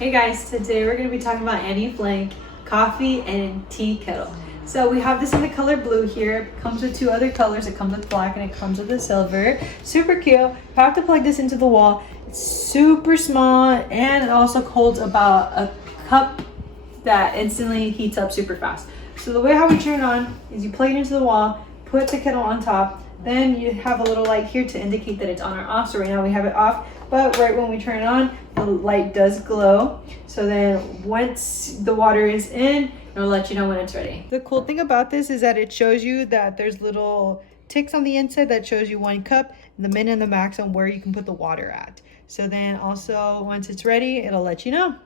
Hey guys, today we're going to be talking about Anfilank coffee and tea kettle. So we have this in the color blue here. It comes with two other colors. It comes with black and it comes with the silver. Super cute. You have to plug this into the wall. It's super small and it also holds about a cup that instantly heats up super fast. So the way how we turn it on is you plug it into the wall, put the kettle on top, then you have a little light here to indicate that it's on or off. So right now we have it off, but right when we turn it on, the light does glow. So then once the water is in, it'll let you know when it's ready. The cool thing about this is that it shows you that there's little ticks on the inside that shows you 1 cup, the min and the max on where you can put the water at. So then also once it's ready, it'll let you know.